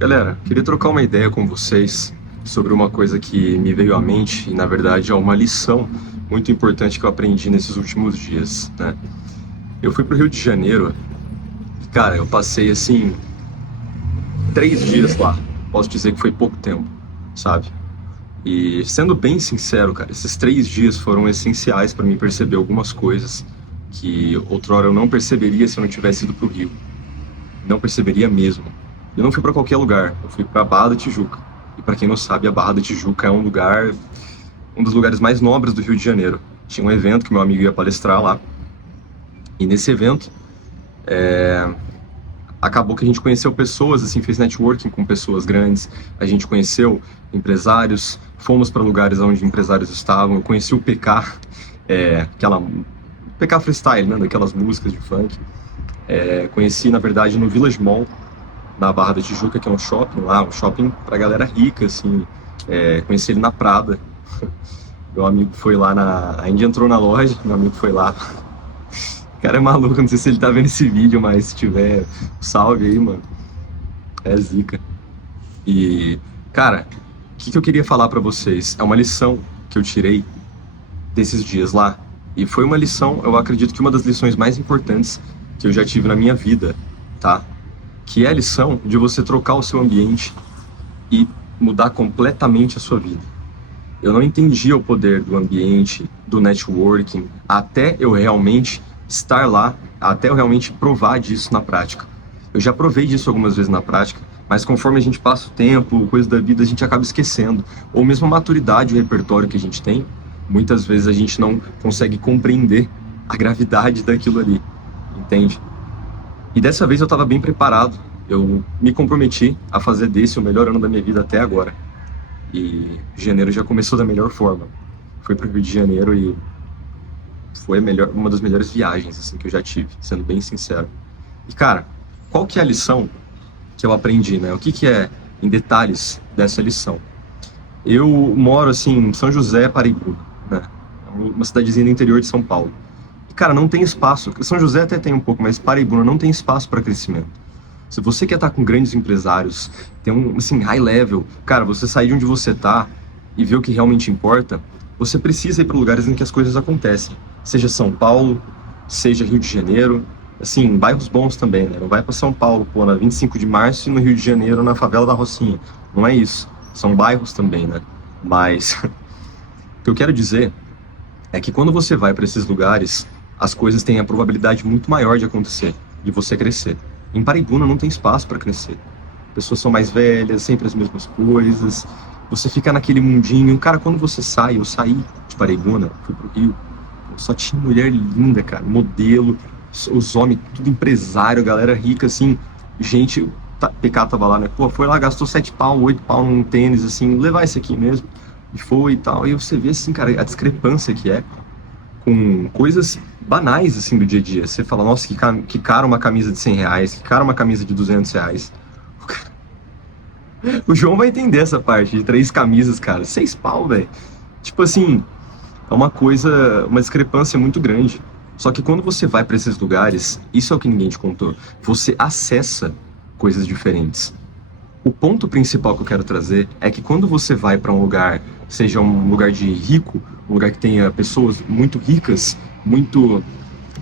Galera, queria trocar uma ideia com vocês sobre uma coisa que me veio à mente e, na verdade, é uma lição muito importante que eu aprendi nesses últimos dias, né? Eu fui pro Rio de Janeiro e, cara, eu passei, assim, 3 dias lá. Posso dizer que foi pouco tempo, sabe? E, sendo bem sincero, cara, esses 3 dias foram essenciais para mim perceber algumas coisas que outrora eu não perceberia se eu não tivesse ido pro Rio. Não perceberia mesmo. Eu não fui para qualquer lugar, eu fui para Barra da Tijuca. E para quem não sabe, a Barra da Tijuca é um dos lugares mais nobres do Rio de Janeiro. Tinha um evento que meu amigo ia palestrar lá. E nesse evento, acabou que a gente conheceu pessoas, assim, fez networking com pessoas grandes. A gente conheceu empresários, fomos para lugares onde empresários estavam. Eu conheci o PK, aquela PK Freestyle, né, daquelas músicas de funk. Conheci, na verdade, no Village Mall, na Barra da Tijuca, que é um shopping lá, um shopping pra galera rica, assim. Conheci ele na Prada. Meu amigo foi lá A gente entrou na loja, meu amigo foi lá. O cara é maluco, não sei se ele tá vendo esse vídeo, mas se tiver, salve aí, mano. É zica. E, cara, o que eu queria falar pra vocês? É uma lição que eu tirei desses dias lá. E foi uma lição, eu acredito que uma das lições mais importantes que eu já tive na minha vida, tá? Que é a lição de você trocar o seu ambiente e mudar completamente a sua vida. Eu não entendia o poder do ambiente, do networking, até eu realmente estar lá, até eu realmente provar disso na prática. Eu já provei disso algumas vezes na prática, mas conforme a gente passa o tempo, coisa da vida, a gente acaba esquecendo. Ou mesmo a maturidade, o repertório que a gente tem, muitas vezes a gente não consegue compreender a gravidade daquilo ali, entende? E dessa vez eu estava bem preparado, eu me comprometi a fazer desse o melhor ano da minha vida até agora. E janeiro já começou da melhor forma. Fui pro Rio de Janeiro e foi uma das melhores viagens assim, que eu já tive, sendo bem sincero. E cara, qual que é a lição que eu aprendi, né? O que é, em detalhes, dessa lição? Eu moro assim em São José, Paraibuna, né? É uma cidadezinha do interior de São Paulo. E cara, não tem espaço. São José até tem um pouco, mas Paraibuna não tem espaço para crescimento. Se você quer estar com grandes empresários, ter um, assim, high level, cara, você sair de onde você tá e ver o que realmente importa, você precisa ir para lugares em que as coisas acontecem. Seja São Paulo, seja Rio de Janeiro, assim, bairros bons também, né? Não vai para São Paulo, pô, na 25 de março e no Rio de Janeiro, na favela da Rocinha. Não é isso. São bairros também, né? Mas o que eu quero dizer é que quando você vai para esses lugares, as coisas têm a probabilidade muito maior de acontecer, de você crescer. Em Paraibuna não tem espaço para crescer. Pessoas são mais velhas, sempre as mesmas coisas. Você fica naquele mundinho. Cara, quando você sai, eu saí de Paraibuna, fui pro Rio, só tinha mulher linda, cara, modelo, os homens, tudo empresário, galera rica, assim, gente, PK tava lá, né? Pô, foi lá, gastou 7 pau, 8 pau num tênis, assim, levar esse aqui mesmo. E foi e tal. E você vê, assim, cara, a discrepância que é com coisas banais, assim, do dia a dia. Você fala, nossa, que caro uma camisa de 100 reais, que caro uma camisa de 200 reais. O João vai entender essa parte de 3 camisas, cara. 6 pau, velho. Tipo assim, é uma coisa, uma discrepância muito grande. Só que quando você vai pra esses lugares, isso é o que ninguém te contou, você acessa coisas diferentes. O ponto principal que eu quero trazer é que quando você vai para um lugar, seja um lugar de rico, um lugar que tenha pessoas muito ricas, muito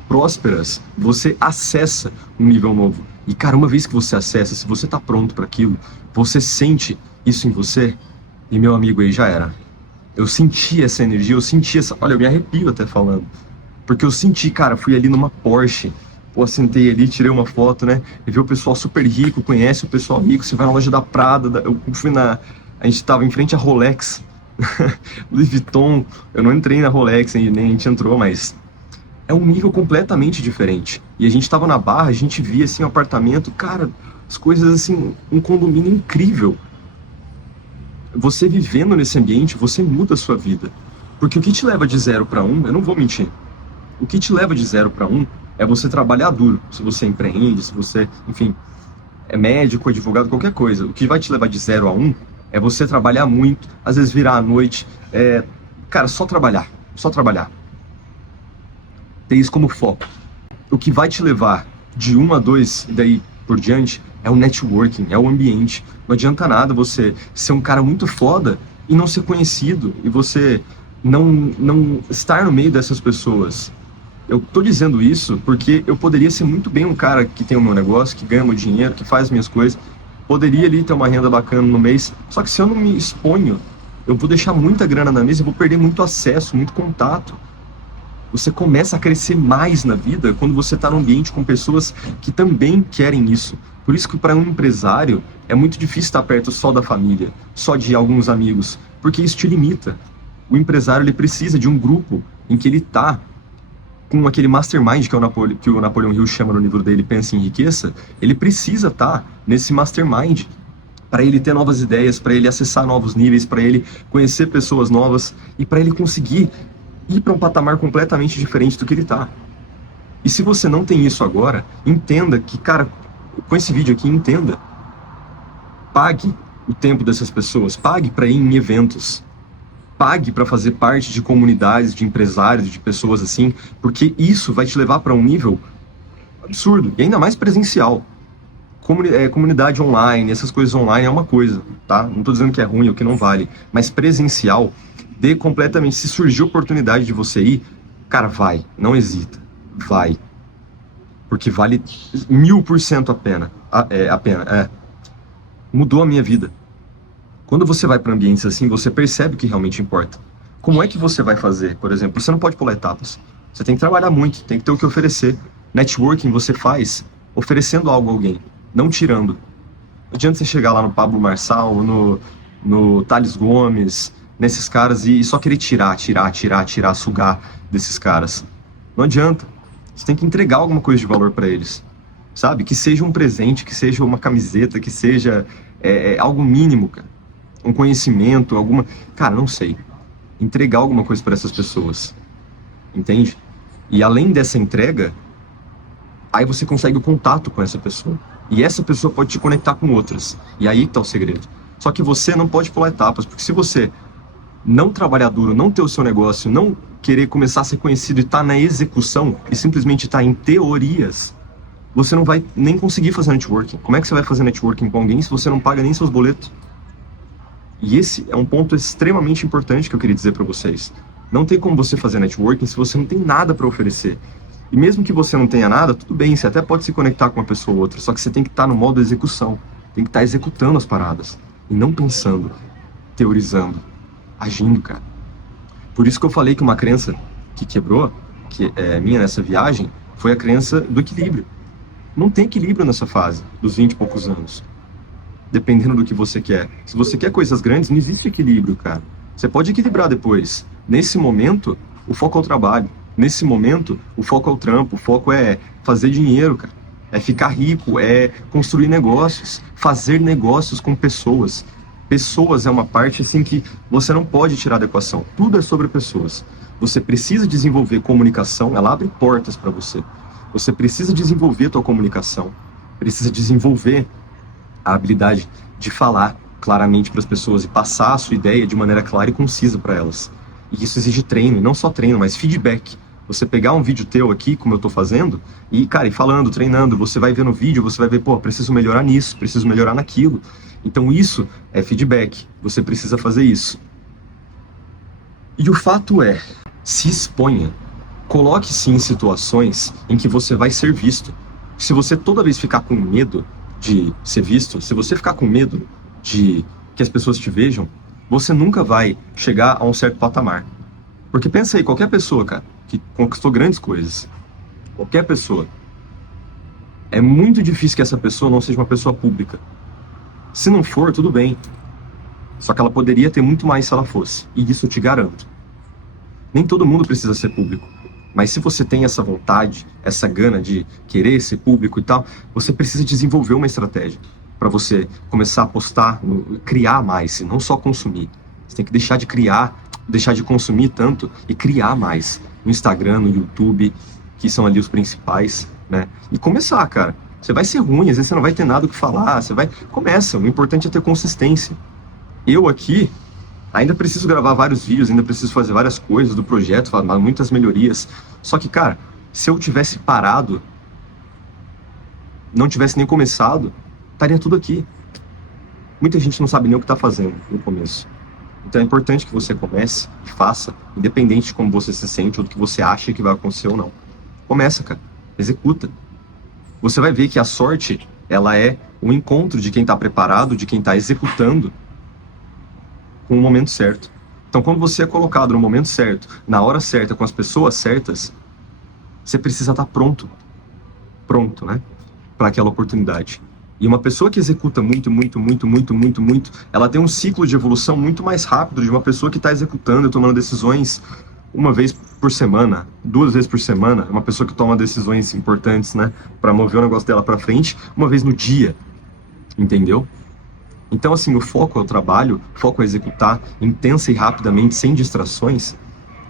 prósperas, você acessa um nível novo. E cara, uma vez que você acessa, se você tá pronto para aquilo, você sente isso em você, e meu amigo, aí já era. Eu senti essa energia, eu senti essa... Olha, eu me arrepio até falando. Porque eu senti, cara, fui ali numa Porsche, pô, sentei ali, tirei uma foto, né? E vi o pessoal super rico, conhece o pessoal rico, você vai na loja da Prada, eu fui a gente tava em frente à Rolex, Louis Vuitton, eu não entrei na Rolex, nem a gente entrou, mas é um nível completamente diferente. E a gente tava na Barra, a gente via, assim, um apartamento, cara, as coisas, assim, um condomínio incrível. Você vivendo nesse ambiente, você muda a sua vida. Porque o que te leva de 0 para 1, eu não vou mentir, o que te leva de 0 para 1 é você trabalhar duro. Se você empreende, se você, enfim, é médico, advogado, qualquer coisa. O que vai te levar de 0 a 1 é você trabalhar muito, às vezes virar à noite. Cara, só trabalhar. Só trabalhar. Ter isso como foco. O que vai te levar de 1 a 2 e daí por diante é o networking, é o ambiente. Não adianta nada você ser um cara muito foda e não ser conhecido, e você não estar no meio dessas pessoas. Eu tô dizendo isso porque eu poderia ser muito bem um cara que tem o meu negócio, que ganha meu dinheiro, que faz minhas coisas, poderia ali ter uma renda bacana no mês, só que se eu não me exponho, eu vou deixar muita grana na mesa, eu vou perder muito acesso, muito contato. Você começa a crescer mais na vida quando você está num ambiente com pessoas que também querem isso. Por isso que para um empresário é muito difícil estar perto só da família, só de alguns amigos, porque isso te limita. O empresário ele precisa de um grupo em que ele está com aquele mastermind que, que o Napoleon Hill chama no livro dele, Pensa e Enriqueça. Ele precisa estar nesse mastermind para ele ter novas ideias, para ele acessar novos níveis, para ele conhecer pessoas novas e para ele conseguir ir para um patamar completamente diferente do que ele está. E se você não tem isso agora, entenda que, cara, com esse vídeo aqui, entenda. Pague o tempo dessas pessoas, pague para ir em eventos, pague para fazer parte de comunidades, de empresários, de pessoas assim, porque isso vai te levar para um nível absurdo, e ainda mais presencial. Comunidade online, essas coisas online é uma coisa, tá? Não tô dizendo que é ruim ou que não vale, mas presencial, dê completamente, se surgir oportunidade de você ir, cara, vai, não hesita, vai. Porque vale 1000% a pena, mudou a minha vida. Quando você vai para ambientes assim, você percebe o que realmente importa. Como é que você vai fazer? Por exemplo, você não pode pular etapas. Você tem que trabalhar muito, tem que ter o que oferecer. Networking você faz oferecendo algo a alguém, não tirando. Não adianta você chegar lá no Pablo Marçal, no Thales Gomes, nesses caras e só querer tirar, sugar desses caras. Não adianta. Você tem que entregar alguma coisa de valor para eles. Sabe? Que seja um presente, que seja uma camiseta, que seja algo mínimo, cara. Um conhecimento, alguma... Cara, não sei. Entregar alguma coisa para essas pessoas. Entende? E além dessa entrega, aí você consegue o contato com essa pessoa. E essa pessoa pode te conectar com outras. E aí que tá o segredo. Só que você não pode pular etapas, porque se você não trabalhar duro, não ter o seu negócio, não querer começar a ser conhecido e estar na execução, e simplesmente estar em teorias, você não vai nem conseguir fazer networking. Como é que você vai fazer networking com alguém se você não paga nem seus boletos? E esse é um ponto extremamente importante que eu queria dizer para vocês. Não tem como você fazer networking se você não tem nada para oferecer. E mesmo que você não tenha nada, tudo bem, você até pode se conectar com uma pessoa ou outra, só que você tem que estar no modo execução, tem que estar executando as paradas, e não pensando, teorizando, agindo, cara. Por isso que eu falei que uma crença que quebrou, que é minha nessa viagem, foi a crença do equilíbrio. Não tem equilíbrio nessa fase, dos 20 e poucos anos. Dependendo do que você quer. Se você quer coisas grandes, não existe equilíbrio, cara. Você pode equilibrar depois. Nesse momento, o foco é o trabalho. Nesse momento, o foco é o trampo. O foco é fazer dinheiro, cara. É ficar rico, é construir negócios. Fazer negócios com pessoas. Pessoas é uma parte, assim, que você não pode tirar da equação. Tudo é sobre pessoas. Você precisa desenvolver comunicação, ela abre portas para você. Você precisa desenvolver a tua comunicação. Precisa desenvolver a habilidade de falar claramente para as pessoas e passar a sua ideia de maneira clara e concisa para elas. E isso exige treino, e não só treino, mas feedback. Você pegar um vídeo teu aqui, como eu tô fazendo, e, cara, ir falando, treinando, você vai ver no vídeo, você vai ver, pô, preciso melhorar nisso, preciso melhorar naquilo. Então isso é feedback, você precisa fazer isso. E o fato é, se exponha. Coloque-se em situações em que você vai ser visto. Se você toda vez ficar com medo de ser visto, se você ficar com medo de que as pessoas te vejam, você nunca vai chegar a um certo patamar. Porque pensa aí, qualquer pessoa, cara, que conquistou grandes coisas, qualquer pessoa, é muito difícil que essa pessoa não seja uma pessoa pública. Se não for, tudo bem. Só que ela poderia ter muito mais se ela fosse. E isso eu te garanto. Nem todo mundo precisa ser público. Mas se você tem essa vontade, essa gana de querer ser público e tal, você precisa desenvolver uma estratégia para você começar a postar, criar mais, e não só consumir. Você tem que deixar de criar, deixar de consumir tanto e criar mais. No Instagram, no YouTube, que são ali os principais, né? E começar, cara. Você vai ser ruim, às vezes você não vai ter nada o que falar, Começa, o importante é ter consistência. Eu aqui ainda preciso gravar vários vídeos, ainda preciso fazer várias coisas do projeto, muitas melhorias. Só que, cara, se eu tivesse parado, não tivesse nem começado, estaria tudo aqui. Muita gente não sabe nem o que está fazendo no começo. Então é importante que você comece e faça, independente de como você se sente ou do que você acha que vai acontecer ou não. Começa, cara. Executa. Você vai ver que a sorte, ela é o encontro de quem está preparado, de quem está executando com o momento certo. Então, quando você é colocado no momento certo, na hora certa, com as pessoas certas, você precisa estar pronto, né, para aquela oportunidade. E uma pessoa que executa muito, ela tem um ciclo de evolução muito mais rápido de uma pessoa que está executando e tomando decisões uma vez por semana, 2 vezes por semana. Uma pessoa que toma decisões importantes, né, para mover o negócio dela para frente, uma vez no dia, entendeu? Então, assim, o foco é o trabalho, o foco é executar intensa e rapidamente, sem distrações,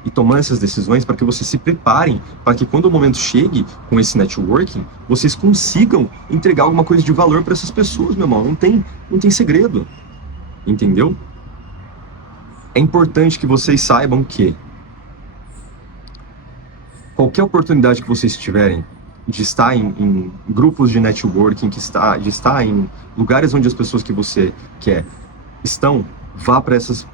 e tomando essas decisões para que vocês se preparem para que quando o momento chegue com esse networking, vocês consigam entregar alguma coisa de valor para essas pessoas, meu irmão. Não tem segredo, entendeu? É importante que vocês saibam que qualquer oportunidade que vocês tiverem de estar em grupos de networking, de estar em lugares onde as pessoas que você quer estão, vá para essas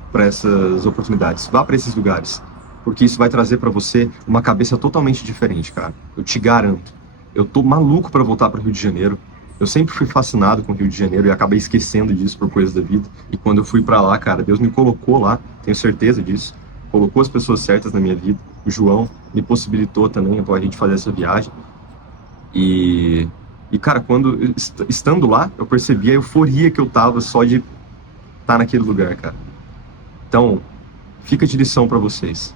oportunidades, vá para esses lugares. Porque isso vai trazer para você uma cabeça totalmente diferente, cara. Eu te garanto. Eu tô maluco para voltar para o Rio de Janeiro. Eu sempre fui fascinado com o Rio de Janeiro e acabei esquecendo disso por coisas da vida. E quando eu fui para lá, cara, Deus me colocou lá, tenho certeza disso. Colocou as pessoas certas na minha vida. O João me possibilitou também a gente fazer essa viagem. E cara, estando lá, eu percebi a euforia que eu tava só de estar naquele lugar, cara. Então, fica de lição para vocês.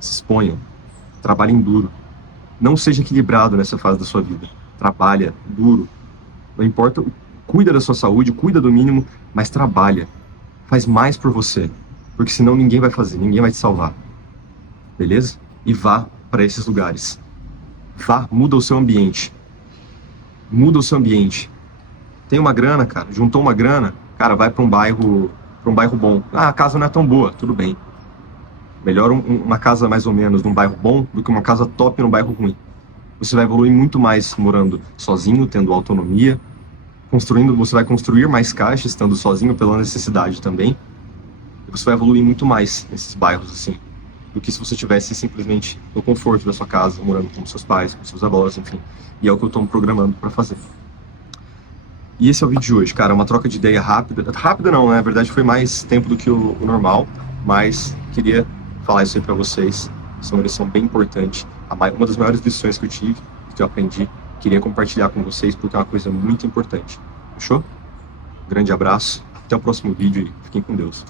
Se exponham, trabalhem duro. Não seja equilibrado nessa fase da sua vida. Trabalha duro. Não importa, cuida da sua saúde, cuida do mínimo, mas trabalha. Faz mais por você, porque senão ninguém vai fazer, ninguém vai te salvar. Beleza? E vá para esses lugares. Vá, muda o seu ambiente. Muda o seu ambiente. Tem uma grana, cara, juntou uma grana, cara, vai para um bairro bom. Ah, a casa não é tão boa, tudo bem. Melhor uma casa mais ou menos num bairro bom do que uma casa top num bairro ruim. Você vai evoluir muito mais morando sozinho, tendo autonomia, você vai construir mais caixa estando sozinho pela necessidade também. E você vai evoluir muito mais nesses bairros assim, do que se você estivesse simplesmente no conforto da sua casa, morando com seus pais, com seus avós, enfim. E é o que eu estou me programando para fazer. E esse é o vídeo de hoje, cara, uma troca de ideia rápida. Rápida não, né? Na verdade foi mais tempo do que o normal, mas queria falar isso aí pra vocês. Isso é uma lição bem importante. Uma das maiores lições que eu tive, que eu aprendi, queria compartilhar com vocês porque é uma coisa muito importante. Fechou? Grande abraço, até o próximo vídeo e fiquem com Deus.